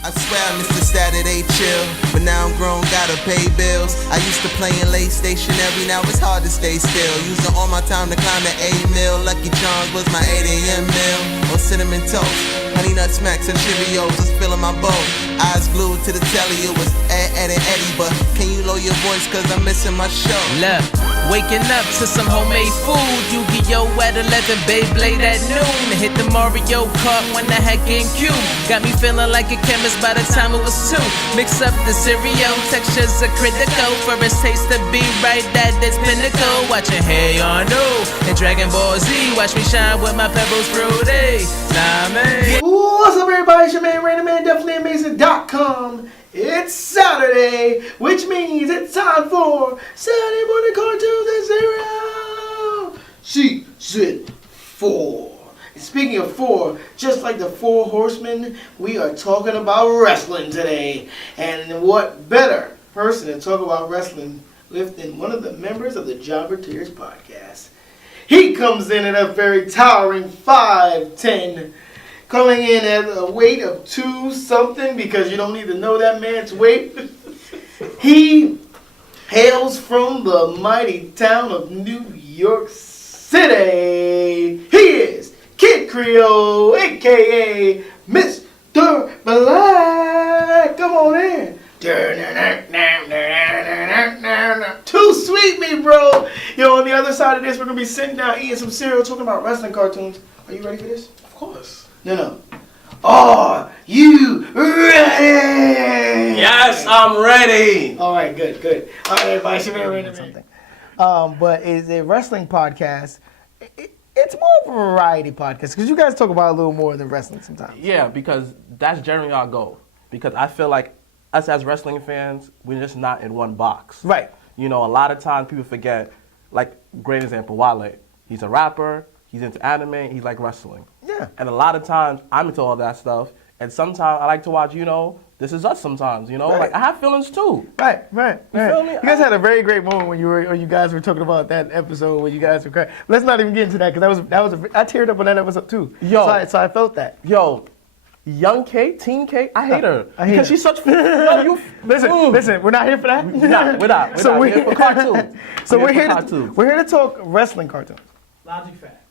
I swear I missed the Saturday chill, but now I'm grown, gotta pay bills. I used to play in late stationary, now it's hard to stay still. Using all my time to climb the A-mill. Lucky Charms was my 8 a.m. meal. On cinnamon toast, honey nut smacks and Cheerios was filling my bowl. Eyes glued to the telly, it was Ed and Eddie, but can you lower your voice cause I'm missing my show? Look, waking up to some homemade food. Yu-Gi-Oh! At 11, Beyblade at noon. Hit the Mario Kart when I had GameCube. Got me feeling like a chemist by the time it was 2. Mix up the cereal, textures are critical. For its taste to be right at its pinnacle. Watching Hey Arnold and Dragon Ball Z. Watch me shine with my Pebbles Fruity. Nah, man. What's up, everybody? It's your man, RanDAMan, definitelyamazing.com. It's Saturday, which means it's time for Saturday Morning Cartoons and Cereal Season 4. And speaking of 4, just like the 4 horsemen, we are talking about wrestling today. And what better person to talk about wrestling with than one of the members of the Jobber Tears podcast. He comes in at a very towering 5'10", coming in at a weight of 2-something, because you don't need to know that man's weight. He hails from the mighty town of New York City. He is Kid Creole, a.k.a. Mr. Blacc. Come on in. Too sweet, me, bro. Yo, on the other side of this, we're going to be sitting down eating some cereal, talking about wrestling cartoons. Are you ready for this? Of course. No. Are you ready? Yes, I'm ready. All right, good. All right, everybody, should be ready to something. But it's a wrestling podcast. It's more of a variety podcast, because you guys talk about a little more than wrestling sometimes. Yeah, because that's generally our goal. Because I feel like us as wrestling fans, we're just not in one box. Right. You know, a lot of times people forget, like, great example, Wale. He's a rapper, he's into anime, he's like wrestling. Yeah. And a lot of times, I'm into all that stuff. And sometimes I like to watch, This Is Us sometimes, Right. Like, I have feelings too. Right. You feel me? You guys had a very great moment when you guys were talking about that episode when you guys were crying. Let's not even get into that, because I teared up on that episode too. Yo. So I felt that. Yo, Young K, Teen K, I hate her. I hate because her. she's such... Listen, we're not here for that. We're not. We're here for cartoons. We're here to talk wrestling cartoons. Logic fact.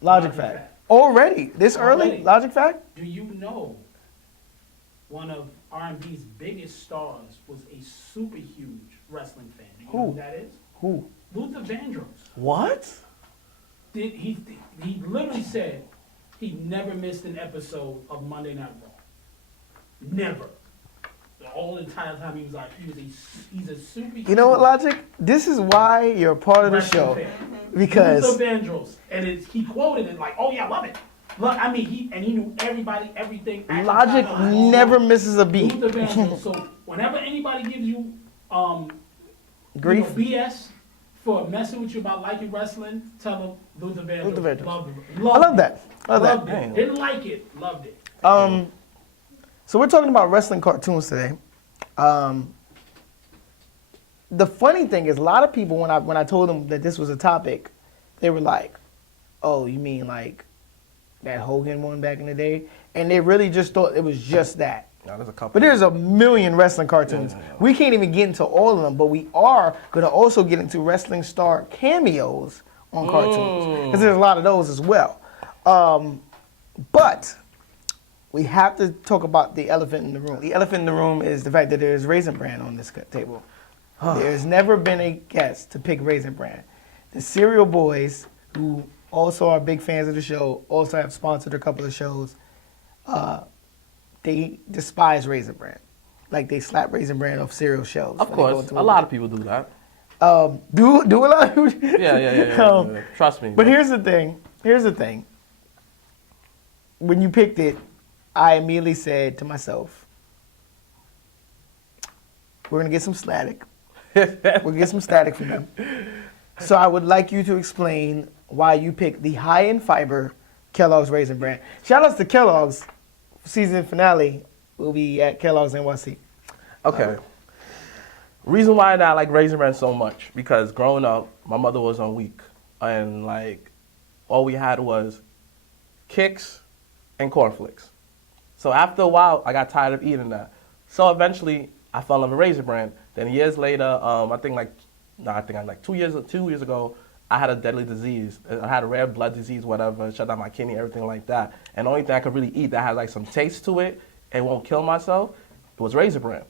Logic fact. Already? This early? Already. Logic fact? Do you know one of R&B's biggest stars was a super huge wrestling fan? Do you know who that is? Who? Luther Vandross. What? He literally said he never missed an episode of Monday Night Raw. Never. All the entire time he was like, he's a super huge. You know what, Logic? This is why you're a part of the show. Because Luther Vandross. And he quoted it like, oh yeah, I love it. Look, I mean, he knew everybody, everything. Logic never misses a beat. Luther Vandross. So whenever anybody gives you Grief? BS for messing with you about liking wrestling, tell them Luther Vandross. Luther Vandross. Loved it. I love that. Loved it. Didn't like it. Loved it. So we're talking about wrestling cartoons today. The funny thing is, a lot of people, when I told them that this was a topic, they were like, "Oh, you mean like that Hogan one back in the day?" And they really just thought it was just that. No, there's a couple. But there's a million wrestling cartoons. Yeah. We can't even get into all of them, but we are going to also get into wrestling star cameos on cartoons, because there's a lot of those as well. But we have to talk about the elephant in the room. The elephant in the room is the fact that there's Rasin Bran on this table. There's never been a guest to pick Rasin Bran. The Cereal Boys, who also are big fans of the show, also have sponsored a couple of shows. They despise Rasin Bran. Like, they slap Rasin Bran off cereal shelves. Of course, a lot of people do that. Do a lot of people? Yeah. Trust me. But here's the thing. When you picked it, I immediately said to myself, we're going to get some static. We're going to get some static from them. So I would like you to explain why you picked the high in fiber Kellogg's Rasin Bran. Shout outs to Kellogg's. Season finale will be at Kellogg's NYC. Okay. Reason why I like Rasin Bran so much, because growing up, my mother was on week, and like all we had was Kicks and cornflakes. So after a while, I got tired of eating that. So eventually, I fell in love with Rasin Bran. Then years later, I think like 2 years ago, I had a deadly disease. I had a rare blood disease, whatever, shut down my kidney, everything like that. And the only thing I could really eat that had like some taste to it and won't kill myself was Rasin Bran.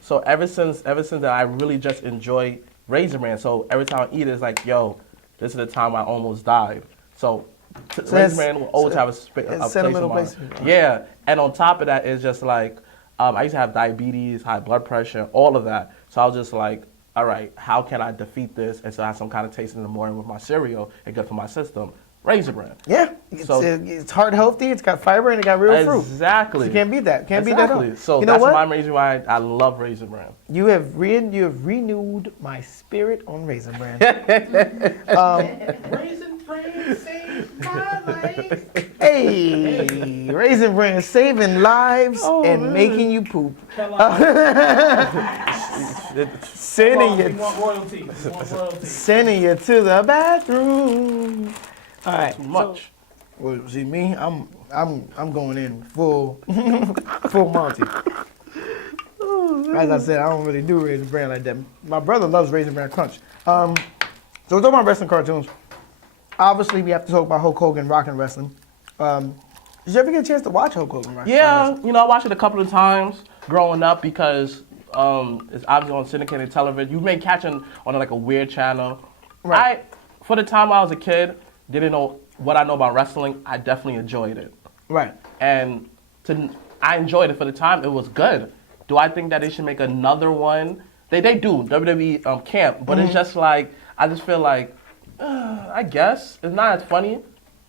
So ever since that, I really just enjoy Rasin Bran. So every time I eat it, it's like, yo, this is the time I almost died. So Rasin Bran will always have a place in my heart. Yeah, and on top of that, it's just like, I used to have diabetes, high blood pressure, all of that. So I was just like, all right, how can I defeat this and so I have some kind of taste in the morning with my cereal and good for my system? Rasin Bran. Yeah, it's heart healthy, it's got fiber, and it got real fruit. Exactly. So you can't beat that. Can't beat that at all. So you know that's what? my reason why I love Rasin Bran. You have renewed my spirit on Rasin Bran. Rasin Bran saved my life. Hey, Rasin Bran saving lives and making you poop. Sending We want royalty. We want royalty. Sending you to the bathroom. All right. Too much. Well, see me, I'm going in full full Monty. As I said, I don't really do Raisin Bran like that. My brother loves Raisin Bran Crunch. So we're talking about wrestling cartoons. Obviously, we have to talk about Hulk Hogan Rockin' Wrestling. Did you ever get a chance to watch Hulk Hogan Rockin' Wrestling? Yeah, I watched it a couple of times growing up because it's obviously on syndicated television. You may catch it on like a weird channel. Right. For the time I was a kid, didn't know what I know about wrestling. I definitely enjoyed it. Right. And I enjoyed it for the time. It was good. Do I think that they should make another one? They do, WWE camp, but it's just like, I just feel like, I guess, it's not as funny.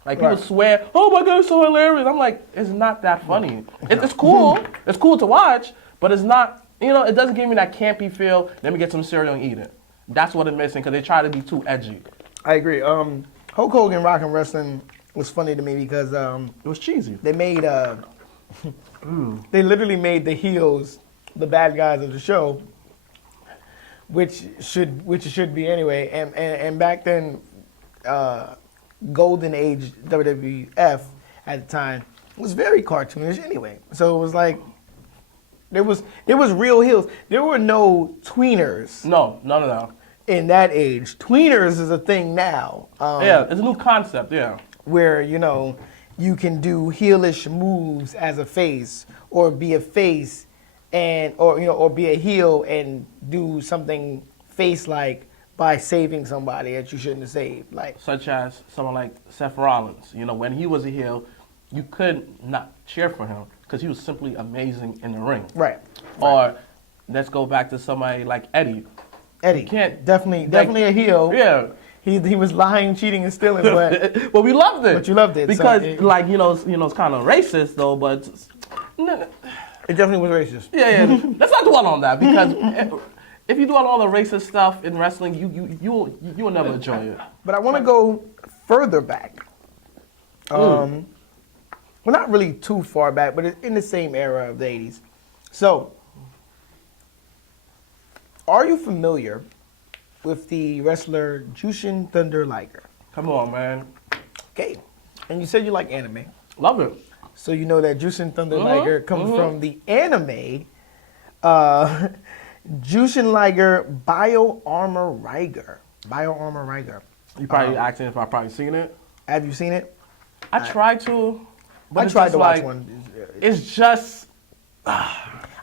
Like, people swear, oh my God, it's so hilarious. I'm like, it's not that funny. It's cool. It's cool to watch, but it's not, it doesn't give me that campy feel, let me get some cereal and eat it. That's what it's missing, because they try to be too edgy. I agree. Hulk Hogan Rockin' Wrestling was funny to me because It was cheesy. they made they literally made the heels the bad guys of the show, which it should be anyway. And back then, golden age WWF at the time was very cartoonish anyway. So it was like there was real heels. There were no tweeners. No, none of that. In that age, tweeners is a thing now. Yeah, it's a new concept, yeah. Where, you can do heelish moves as a face, or be a face, or be a heel and do something face-like by saving somebody that you shouldn't have saved. Like, such as someone like Seth Rollins. When he was a heel, you could not cheer for him because he was simply amazing in the ring. Right. Or let's go back to somebody like Eddie. Eddie, definitely a heel. Yeah. He was lying, cheating, and stealing, but But we loved it. But you loved it because, so it's kind of racist though. But it definitely was racist. Yeah. Let's not dwell on that because if you do all the racist stuff in wrestling, you will never enjoy it. But I want to go further back. Well, not really too far back, but in the same era of the 80s. So, are you familiar with the wrestler Jushin Thunder Liger? Come on, man. Okay. And you said you like anime. Love it. So you know that Jushin Thunder Liger comes from the anime Jushin Liger Bio Armor Riger. You probably asking if I've probably seen it. Have you seen it? I tried to. But I tried to watch like, one. It's just.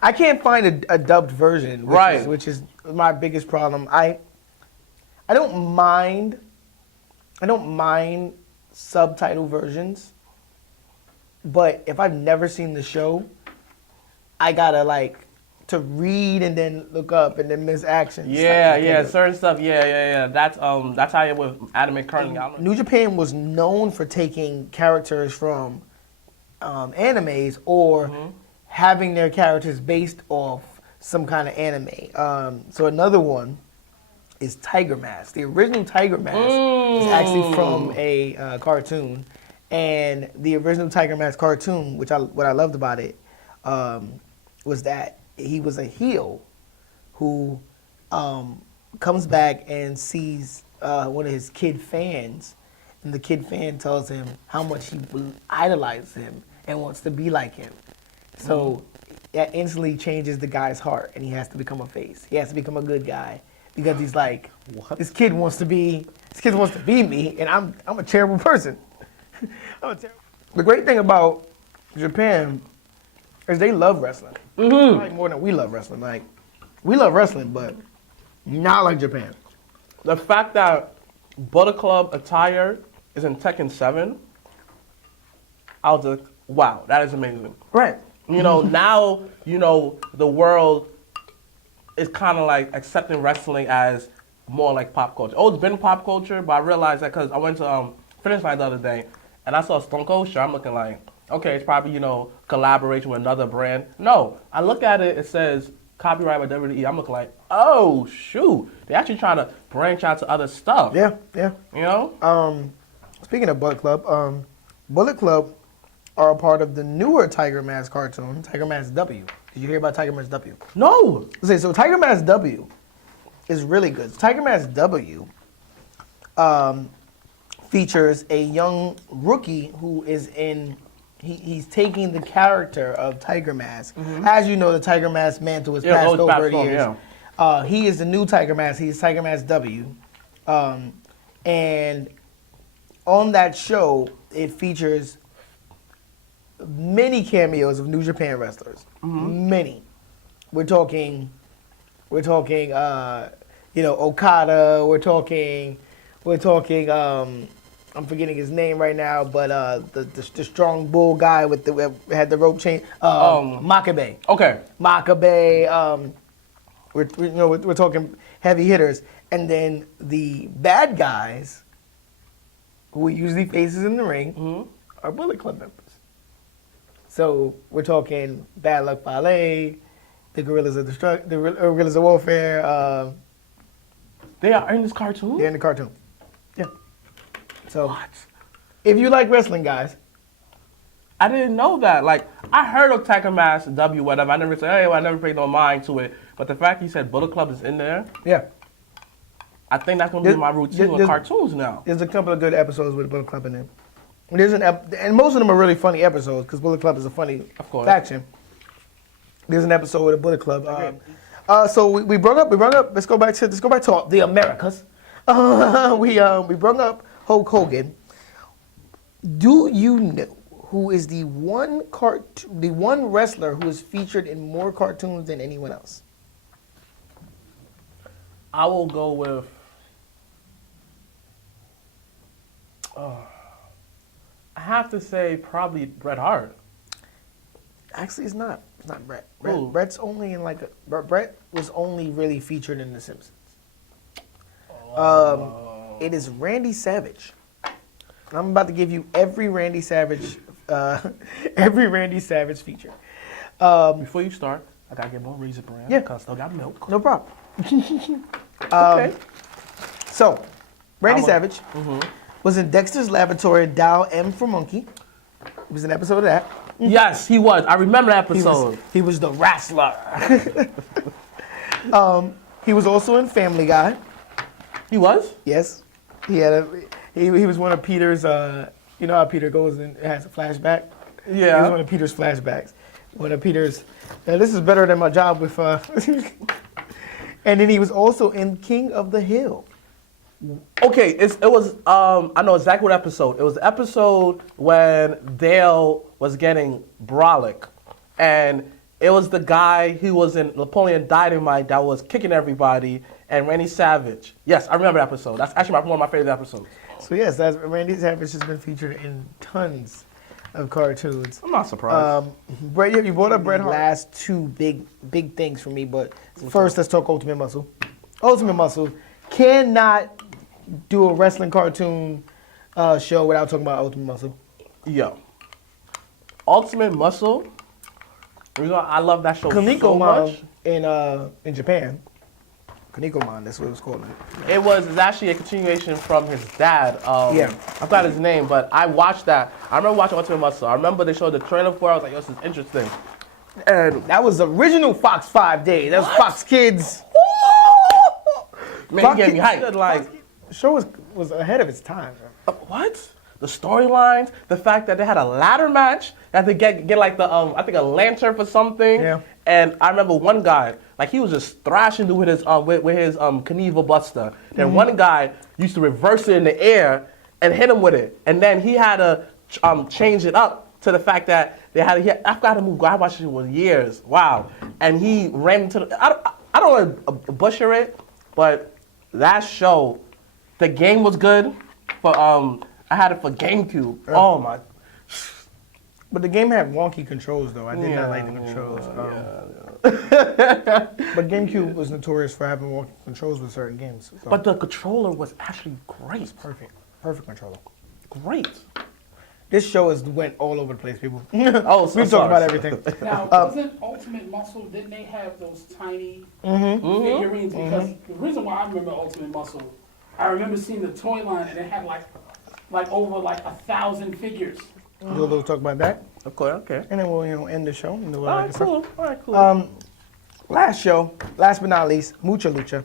I can't find a dubbed version, which is my biggest problem. I don't mind subtitle versions, but if I've never seen the show, I gotta to read and then look up and then miss action. Yeah, certain stuff. Yeah. That's how it with anime currently. New Japan was known for taking characters from animes or having their characters based off some kind of anime. So another one is Tiger Mask. The original Tiger Mask is actually from a cartoon, and the original Tiger Mask cartoon, what I loved about it, was that he was a heel who comes back and sees one of his kid fans, and the kid fan tells him how much he idolizes him and wants to be like him. So that instantly changes the guy's heart, and he has to become a face. He has to become a good guy because he's like, this kid wants to be me, and I'm a terrible person. The great thing about Japan is they love wrestling. Probably more than we love wrestling. Like, we love wrestling, but not like Japan. The fact that Bullet Club attire is in Tekken 7, I was like, wow, that is amazing. Right. You know, now, you know, the world is kind of like accepting wrestling as more like pop culture. Oh, it's been pop culture, but I realized that because I went to Finish Line the other day, and I saw Stone Cold shirt. I'm looking like, okay, it's probably, you know, collaboration with another brand. No, I look at it, it says copyright by WWE. I'm looking like, oh, shoot. They're actually trying to branch out to other stuff. Yeah, yeah. You know? Speaking of Bullet Club are a part of the newer Tiger Mask cartoon, Tiger Mask W. Did you hear about Tiger Mask W? No. So Tiger Mask W is really good. Tiger Mask W features a young rookie who is he's taking the character of Tiger Mask. As you know, the Tiger Mask mantle is passed over the years. Yeah. He is the new Tiger Mask. He's Tiger Mask W. And on that show, it features many cameos of New Japan wrestlers. Many. We're talking, you know, Okada. We're talking. I'm forgetting his name right now, but the strong bull guy with had the rope chain. Makabe. Okay. Makabe. We're talking heavy hitters, and then the bad guys, who he usually faces in the ring, are Bullet Club members. So we're talking Bad Luck Fale, the Gorillas of Gorillas of Warfare. They are in this cartoon? They're in the cartoon. Yeah. So What? if you like wrestling, guys, I didn't know that. Like, I heard of Tiger Mask W, whatever. I never said, hey, I never paid no mind to it. But the fact you said Bullet Club is in there, yeah, I think that's going to be my routine with cartoons now. there's a couple of good episodes with Bullet Club in there. And most of them are really funny episodes because Bullet Club is a funny faction. There's an episode with a Bullet Club. So we brought up. Let's go back to the Americas. We brought up Hulk Hogan. Do you know who is the one wrestler who is featured in more cartoons than anyone else? I will go with... I have to say probably Bret Hart. Actually, it's not. It's not Bret. Who? Bret's only in Bret was only really featured in The Simpsons. It is Randy Savage. I'm about to give you every Randy Savage feature. Before you start, I got to get more Rasin Bran. Yeah. Because I still got milk. No problem. Okay. So, Randy Savage was in Dexter's Laboratory, Dial M for Monkey. It was an episode of that. Yes, he was. I remember that episode. He was the wrestler. He was also in Family Guy. He was? Yes. He was one of Peter's, you know how Peter goes and has a flashback? Yeah. He was one of Peter's flashbacks. One of Peter's, this is better than my job with, and then he was also in King of the Hill. Okay, it was, I know exactly what episode. It was the episode when Dale was getting Blacc. And it was the guy who was in Napoleon Dynamite that was kicking everybody, and Randy Savage. Yes, I remember that episode. That's actually one of my favorite episodes. So yes, Randy Savage has been featured in tons of cartoons. I'm not surprised. You brought up Bret Hart. Last two big things for me, but first let's talk Ultimate Muscle. Ultimate Muscle cannot do a wrestling cartoon show without talking about Ultimate Muscle. Yo. Ultimate Muscle. I love that show so much. In Japan. Kaneko-man, that's what it was called. It was actually a continuation from his dad. Yeah. I forgot his name, but I watched that. I remember watching Ultimate Muscle. I remember they showed the trailer for it. I was like, yo, this is interesting. And that was original Fox 5 Day. That was Fox Kids. Man, you get me hyped. Like, the show was ahead of its time. What? The storylines, the fact that they had a ladder match had to get like the I think a lantern for something. Yeah. And I remember one guy, like he was just thrashing through with his Knievel Buster. Then one guy used to reverse it in the air and hit him with it. And then he had to change it up to the fact that they had to, I forgot to move. I watched it for years. Wow. And he ran into the, I don't want to butcher it, but that show, the game was good. For I had it for GameCube. Oh my. But the game had wonky controls, though. I did not like the controls. But GameCube was notorious for having wonky controls with certain games. So. But the controller was actually great. It's perfect. Perfect controller. Great. This show has went all over the place, people. Oh, so we've talked about everything. Now, wasn't Ultimate Muscle, didn't they have those tiny figurines? Because the reason why I remember Ultimate Muscle, I remember seeing the toy line and it had like over 1,000 figures. We'll talk about that. Of course, okay. And then we'll end the show. And All right, cool. Last but not least, Mucha Lucha.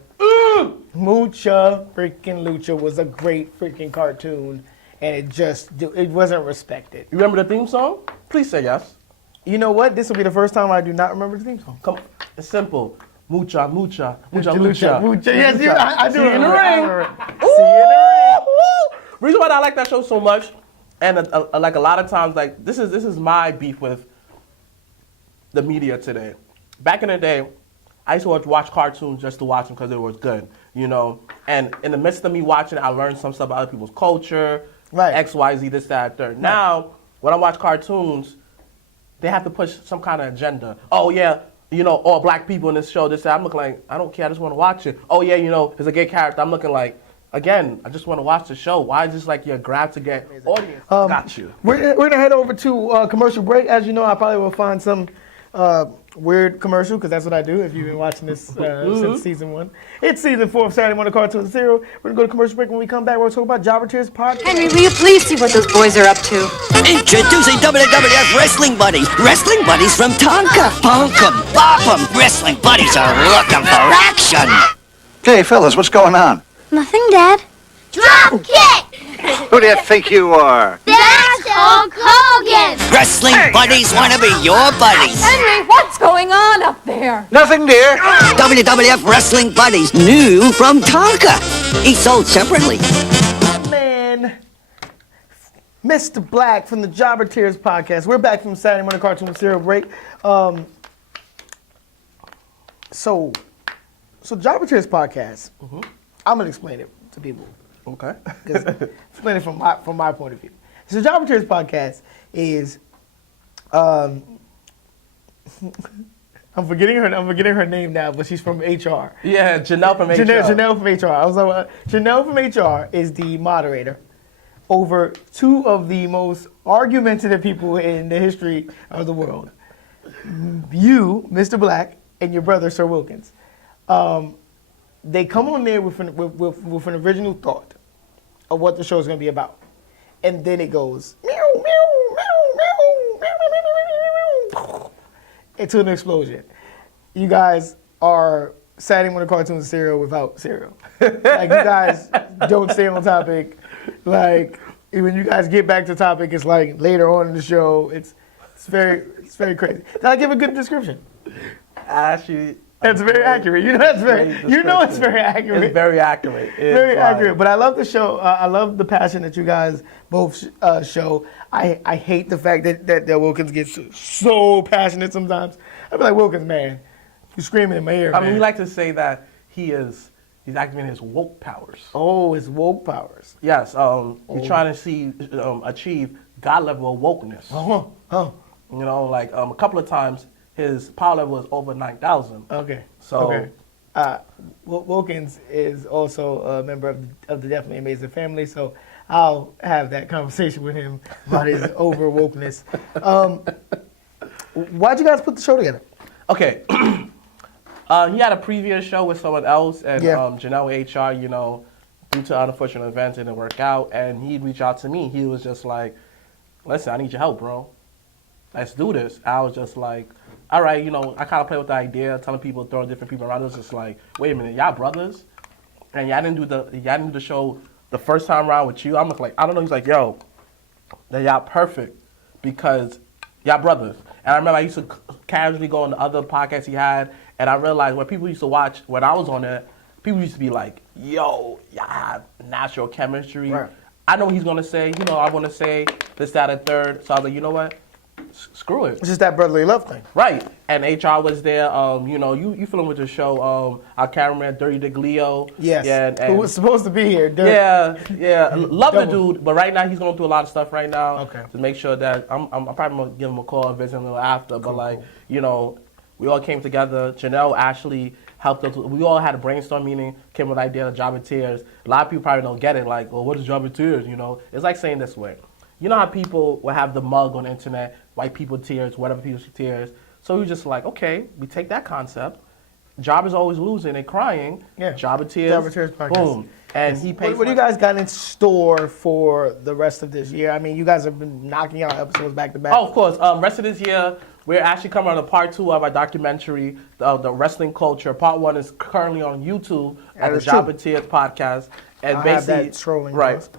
Mucha freaking Lucha was a great freaking cartoon, and it wasn't respected. You remember the theme song? Please say yes. You know what? This will be the first time I do not remember the theme song. Come on. It's simple. Mucha, mucha, mucha, mucha. Mucha. Yes, I do. See you in the remember. ring. See you in the ring. Reason why I like that show so much, and like a lot of times, like this is my beef with the media today. Back in the day, I used to watch cartoons just to watch them because it was good, you know. And in the midst of me watching, I learned some stuff about other people's culture, right? X, Y, Z, this, that, third. Right. Now, when I watch cartoons, they have to push some kind of agenda. Oh yeah, you know, all black people in this show. This, that. I'm looking like, I don't care. I just want to watch it. Oh yeah, you know, there's a gay character. I'm looking like, again, I just want to watch the show. Why is this like your grab to get audience? Got you. We're gonna head over to commercial break. As you know, I probably will find some weird commercial because that's what I do. If you've been watching this since season 1, it's season 4 of Saturday Morning Cartoons Zero. We're gonna go to commercial break. When we come back, we're gonna talk about Jobber Tears podcast. Henry, will you please see what those boys are up to? Introducing WWF Wrestling Buddies. Wrestling Buddies from Tonka. Punk 'em, bop 'em. Wrestling Buddies are looking for action. Hey, fellas, what's going on? Nothing, Dad. Drop kick! Who do you think you are? That's Hulk Hogan! Wrestling Buddies want to be your buddies. Henry, what's going on up there? Nothing, dear. WWF Wrestling Buddies, new from Tonka. Each sold separately. Man, Mr. Blacc from the Jobber Tears podcast. We're back from Saturday Morning Cartoons Zero break. So Jobber Tears podcast. I'm gonna explain it to people. Okay. Explain it from my point of view. So Jobber Tears podcast is I'm forgetting her name now, but she's from HR. Yeah, Janelle from HR. Janelle from HR. I was like, Janelle from HR is the moderator over 2 of the most argumentative people in the history of the world. You, Mr. Blacc, and your brother, Sir Wilkins. They come on there with an original thought of what the show is going to be about. And then it goes meow, meow, meow, meow, meow, meow, meow, into an explosion. You guys are Saturday Morning Cartoons cereal without cereal. Like, you guys don't stay on topic. Like, when you guys get back to topic, it's like later on in the show. It's very crazy. Did I give a good description? Actually, that's very accurate. You know that's very. You know it's very accurate. It's very accurate. It's very accurate. But I love the show. I love the passion that you guys both show. I hate the fact that Wilkins gets so passionate sometimes. I be like, Wilkins, man, you screaming in my ear. I mean, we like to say that he's activating his woke powers. Oh, his woke powers. Yes. He's trying to achieve God level of wokeness. You know, like a couple of times. His power level is over 9,000. Okay. So, okay. Wilkins is also a member of the Definitely Amazing family, so I'll have that conversation with him about his over wokeness. Why'd you guys put the show together? Okay. He had a previous show with someone else, and Janelle HR, you know, due to unfortunate events, it didn't work out, and he'd reach out to me. He was just like, listen, I need your help, bro. Let's do this. I was just like, all right, you know, I kind of play with the idea, telling people, throwing different people around. It was just like, wait a minute, y'all brothers? And y'all didn't do the show the first time around with you? I'm like, I don't know. He's like, yo, then y'all perfect because Y'all brothers. And I remember I used to casually go on the other podcasts he had, and I realized when people used to watch, when I was on there, people used to be like, yo, y'all have natural chemistry. Right. I know what he's going to say. You know, I want to say this, that, and third. So I was like, you know what? Screw it. It's just that brotherly love thing. Right. And HR was there. You know, you filming with the show. Our cameraman, Dirty Dick Leo. Yes. Yeah, and Who was supposed to be here. Dirty. Yeah. Love the Double. dude, but right now he's going through a lot of stuff right now. Okay. To make sure that I'm probably going to give him a call and visit him a little after. But like, you know, we all came together. Janelle actually helped us. We all had a brainstorm meeting, came with the idea of Job and Tears. A lot of people probably don't get it. Like, well, what is Job and Tears? You know, it's like saying this way. You know how people will have the mug on the internet, white people tears, whatever people tears. So we just like, okay, we take that concept. Job is always losing and crying. Yeah. Job and Tears. Job and Tears podcast. Boom. And he pays. What do you guys got in store for the rest of this year? I mean, you guys have been knocking out episodes back to back. Oh, of course. Rest of this year, we're actually coming on to part 2 of our documentary, the wrestling culture. Part 1 is currently on YouTube at the Job and Tears podcast. And I'll basically, have that trolling. right. Guys.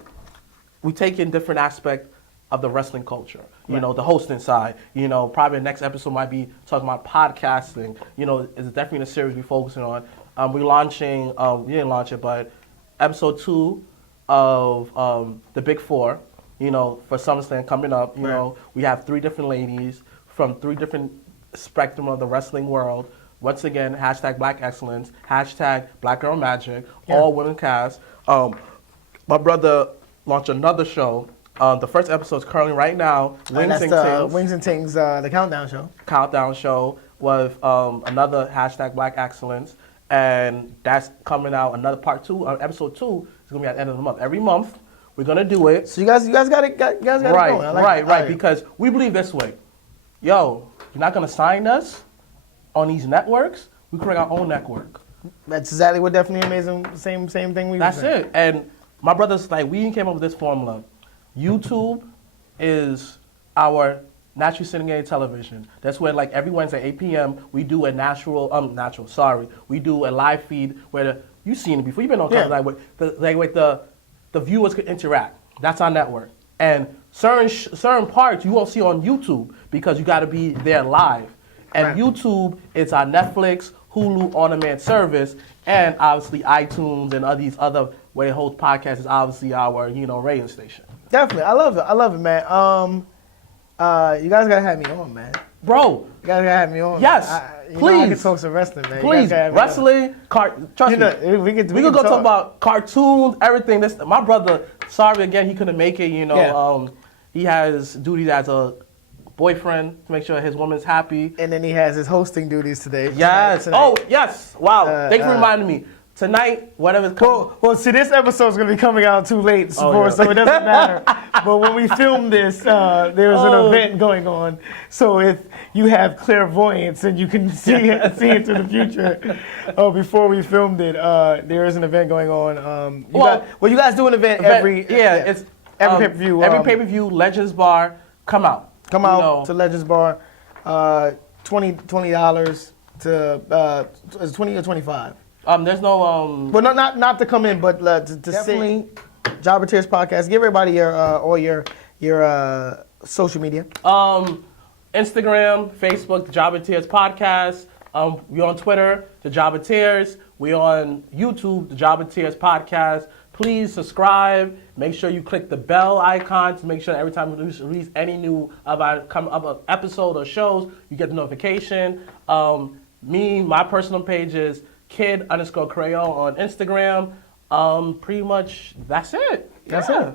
We take in different aspects of the wrestling culture. You know, the hosting side. You know, probably the next episode might be talking about podcasting. You know, it's definitely a series we're focusing on. We're launching, we didn't launch it, but episode 2 of the Big 4, you know, for SummerSlam coming up. You know, we have 3 different ladies from 3 different spectrum of the wrestling world. Once again, hashtag Black Excellence, hashtag Black Girl Magic, all women cast. My brother launched another show. The first episode is currently right now. Wings and Tings, the countdown show. Countdown show with another hashtag Black Excellence, and that's coming out. Another part 2, episode 2 is gonna be at the end of the month. Every month we're gonna do it. So you guys got it going. I like it. Right. Because we believe this way. Yo, you're not gonna sign us on these networks. We create our own network. That's exactly what Definitely Amazing. Same thing we. That's it. And my brother's like, we came up with this formula. YouTube is our naturally syndicated television. That's where, like, every Wednesday, 8 p.m., we do a we do a live feed where you've seen it before. You've been on top of the viewers could interact. That's our network. And certain parts you won't see on YouTube because you got to be there live. And YouTube is our Netflix, Hulu on-demand service, and obviously iTunes and all these other where they host podcasts is obviously our, you know, radio station. Definitely, I love it, man. You guys gotta have me on, man. Bro, you guys gotta have me on. Yes, man. please. I can talk some wrestling, man. Please, wrestling, trust me. We can go talk about cartoons, everything. My brother, sorry again, he couldn't make it. You know, he has duties as a boyfriend to make sure his woman's happy, and then he has his hosting duties today. Yes. Tonight. Oh, yes. Wow. Thank you for reminding me. Tonight, whatever's coming. Well, see, this episode's going to be coming out too late, so it doesn't matter. But when we film this, there's an event going on. So if you have clairvoyance and you can see into the future, before we filmed it, there is an event going on. You guys do an event every pay-per-view. Every pay-per-view, Legends Bar, come out. Come out to Legends Bar. $20 to is it 20 or 25? There's no Well, not to come in, but to see Job and Tears podcast. Give everybody your all your social media. Instagram, Facebook, the Job and Tears podcast. We're on Twitter, the Job and Tears. We're on YouTube, the Job and Tears podcast. Please subscribe. Make sure you click the bell icon to make sure every time we release any new of our episode or shows, you get the notification. My personal page is kid_Creole on Instagram. Pretty much that's it. That's it.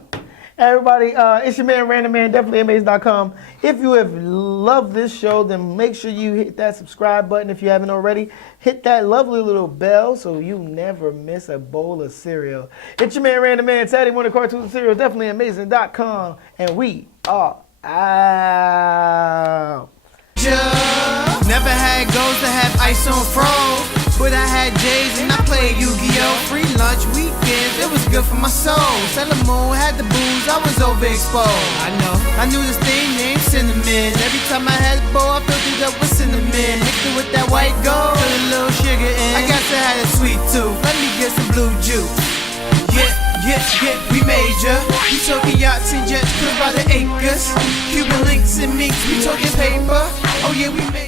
Everybody, it's your man RanDAMan, definitelyamazing.com. If you have loved this show, then make sure you hit that subscribe button if you haven't already. Hit that lovely little bell so you never miss a bowl of cereal. It's your man RanDAMan, Saturday Morning Cartoons and Cereal, definitellyamazing.com, and we are out. Never had goals to have ice on froze, but I had J's and I played Yu-Gi-Oh! Free lunch weekends, it was good for my soul. Sailor Moon had the booze, I was overexposed. I knew this thing named cinnamon. Every time I had a bowl, I filled it up with cinnamon. Mixed it with that white gold, put a little sugar in. I guess I had a sweet tooth, let me get some blue juice. Yeah, we major. You so talking yachts and jets, crib by the acres. Cuban links and minks, we talking paper. Oh yeah, we made